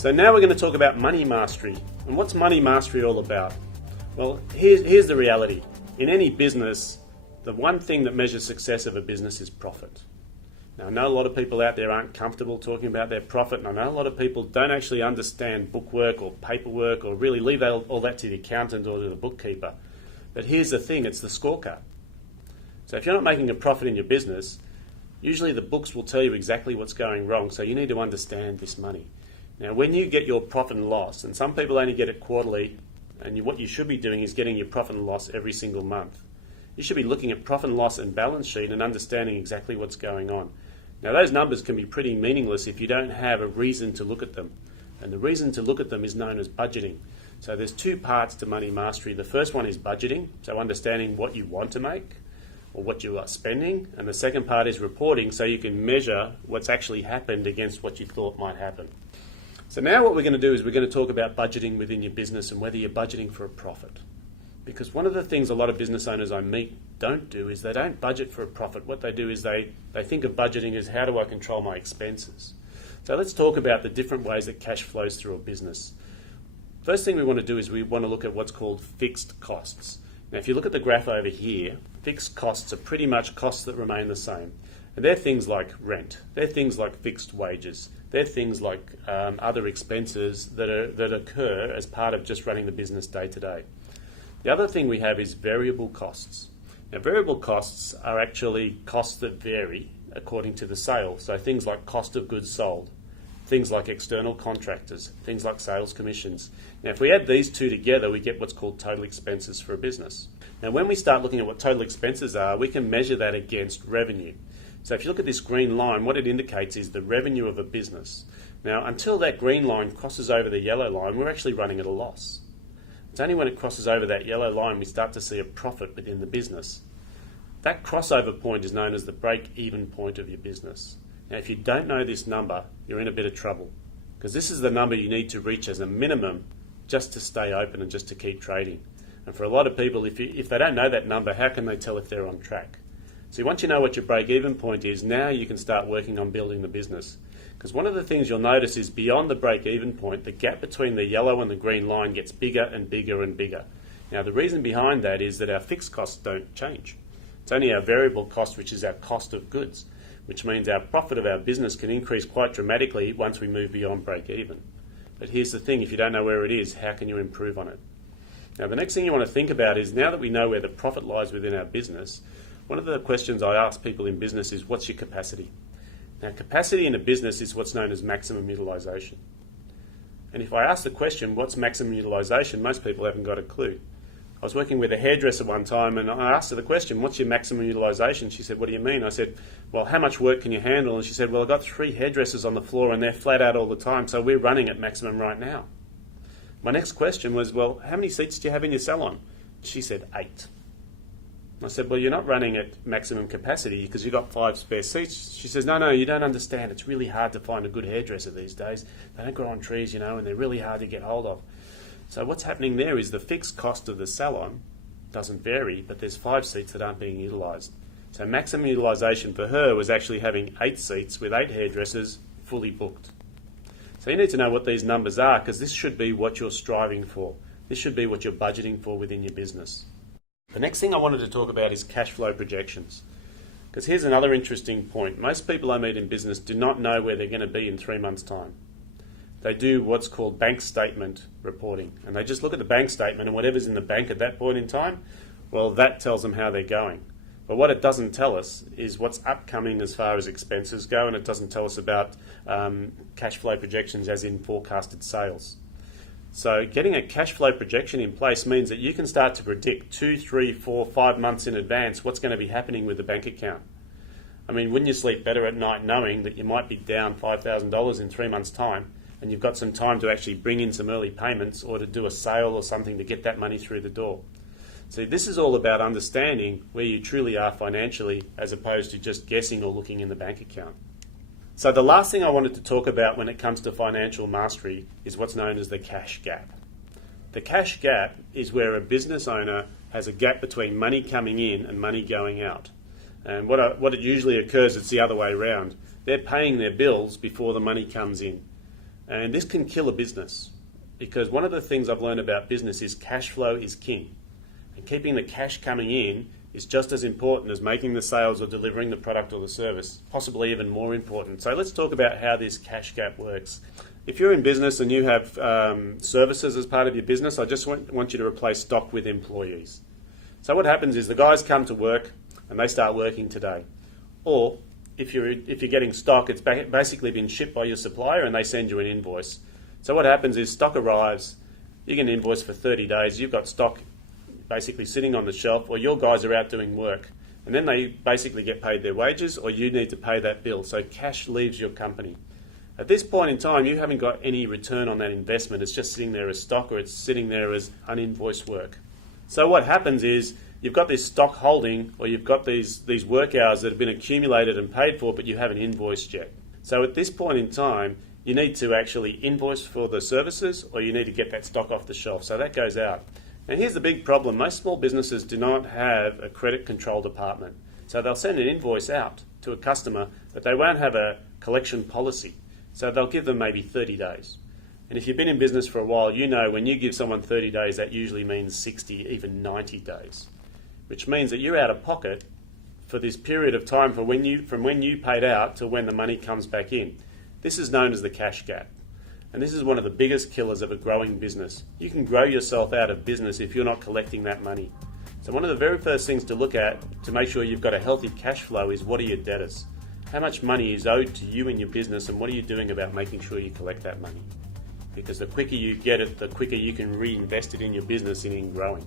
So now we're going to talk about money mastery. And what's money mastery all about? Well, here's the reality. In any business, the one thing that measures success of a business is profit. Now, I know a lot of people out there aren't comfortable talking about their profit, and I know a lot of people don't actually understand bookwork or paperwork or really leave all that to the accountant or to the bookkeeper. But here's the thing, it's the scorecard. So if you're not making a profit in your business, usually the books will tell you exactly what's going wrong, so you need to understand this money. Now, when you get your profit and loss, and some people only get it quarterly, and what you should be doing is getting your profit and loss every single month. You should be looking at profit and loss and balance sheet and understanding exactly what's going on. Now, those numbers can be pretty meaningless if you don't have a reason to look at them. And the reason to look at them is known as budgeting. So there's two parts to money mastery. The first one is budgeting, so understanding what you want to make or what you are spending. And the second part is reporting, so you can measure what's actually happened against what you thought might happen. So now what we're going to do is we're going to talk about budgeting within your business and whether you're budgeting for a profit. Because one of the things a lot of business owners I meet don't do is they don't budget for a profit. What they do is they think of budgeting as how do I control my expenses. So let's talk about the different ways that cash flows through a business. First thing we want to do is we want to look at what's called fixed costs. Now if you look at the graph over here, fixed costs are pretty much costs that remain the same. And they're things like rent, they're things like fixed wages, they're things like other expenses that occur as part of just running the business day to day. The other thing we have is variable costs. Now variable costs are actually costs that vary according to the sale. So things like cost of goods sold, things like external contractors, things like sales commissions. Now if we add these two together, we get what's called total expenses for a business. Now when we start looking at what total expenses are, we can measure that against revenue. So if you look at this green line, what it indicates is the revenue of a business. Now until that green line crosses over the yellow line, we're actually running at a loss. It's only when it crosses over that yellow line we start to see a profit within the business. That crossover point is known as the break-even point of your business. Now if you don't know this number, you're in a bit of trouble, because this is the number you need to reach as a minimum just to stay open and just to keep trading. And for a lot of people, if they don't know that number, how can they tell if they're on track? So once you know what your break-even point is, now you can start working on building the business. Because one of the things you'll notice is beyond the break-even point, the gap between the yellow and the green line gets bigger and bigger and bigger. Now the reason behind that is that our fixed costs don't change. It's only our variable cost, which is our cost of goods, which means our profit of our business can increase quite dramatically once we move beyond break-even. But here's the thing, if you don't know where it is, how can you improve on it? Now the next thing you want to think about is, now that we know where the profit lies within our business, one of the questions I ask people in business is, what's your capacity? Now, capacity in a business is what's known as maximum utilization. And if I ask the question, what's maximum utilization, most people haven't got a clue. I was working with a hairdresser one time and I asked her the question, what's your maximum utilization? She said, what do you mean? I said, well, how much work can you handle? And she said, well, I've got 3 hairdressers on the floor and they're flat out all the time, so we're running at maximum right now. My next question was, well, how many seats do you have in your salon? She said, 8. I said, well, you're not running at maximum capacity because you've got 5 spare seats. She says, no, you don't understand. It's really hard to find a good hairdresser these days. They don't grow on trees, and they're really hard to get hold of. So what's happening there is the fixed cost of the salon doesn't vary, but there's 5 seats that aren't being utilised. So maximum utilisation for her was actually having 8 seats with 8 hairdressers fully booked. So you need to know what these numbers are, because this should be what you're striving for. This should be what you're budgeting for within your business. The next thing I wanted to talk about is cash flow projections. Because here's another interesting point. Most people I meet in business do not know where they're going to be in 3 months' time. They do what's called bank statement reporting. And they just look at the bank statement, and whatever's in the bank at that point in time, well, that tells them how they're going. But what it doesn't tell us is what's upcoming as far as expenses go, and it doesn't tell us about cash flow projections as in forecasted sales. So getting a cash flow projection in place means that you can start to predict 2, 3, 4, 5 months in advance what's going to be happening with the bank account. I mean, wouldn't you sleep better at night knowing that you might be down $5,000 in 3 months' time and you've got some time to actually bring in some early payments or to do a sale or something to get that money through the door? So this is all about understanding where you truly are financially as opposed to just guessing or looking in the bank account. So the last thing I wanted to talk about when it comes to financial mastery is what's known as the cash gap. The cash gap is where a business owner has a gap between money coming in and money going out. And what it usually occurs, it's the other way around. They're paying their bills before the money comes in. And this can kill a business, because one of the things I've learned about business is cash flow is king. And keeping the cash coming in is just as important as making the sales or delivering the product or the service, possibly even more important. So let's talk about how this cash gap works. If you're in business and you have services as part of your business, I just want you to replace stock with employees. So what happens is the guys come to work and they start working today. Or if you're getting stock, it's basically been shipped by your supplier and they send you an invoice. So what happens is stock arrives, you get an invoice for 30 days, you've got stock basically sitting on the shelf, or your guys are out doing work, and then they basically get paid their wages, or you need to pay that bill. So cash leaves your company. At this point in time, you haven't got any return on that investment. It's just sitting there as stock, or it's sitting there as uninvoiced work. So what happens is you've got this stock holding, or you've got these work hours that have been accumulated and paid for, but you haven't invoiced yet. So at this point in time, you need to actually invoice for the services, or you need to get that stock off the shelf. So that goes out. And here's the big problem. Most small businesses do not have a credit control department. So they'll send an invoice out to a customer, but they won't have a collection policy. So they'll give them maybe 30 days. And if you've been in business for a while, you know when you give someone 30 days, that usually means 60, even 90 days, which means that you're out of pocket for this period of time from when you paid out to when the money comes back in. This is known as the cash gap. And this is one of the biggest killers of a growing business. You can grow yourself out of business if you're not collecting that money. So one of the very first things to look at to make sure you've got a healthy cash flow is, what are your debtors? How much money is owed to you in your business, and what are you doing about making sure you collect that money? Because the quicker you get it, the quicker you can reinvest it in your business and in growing.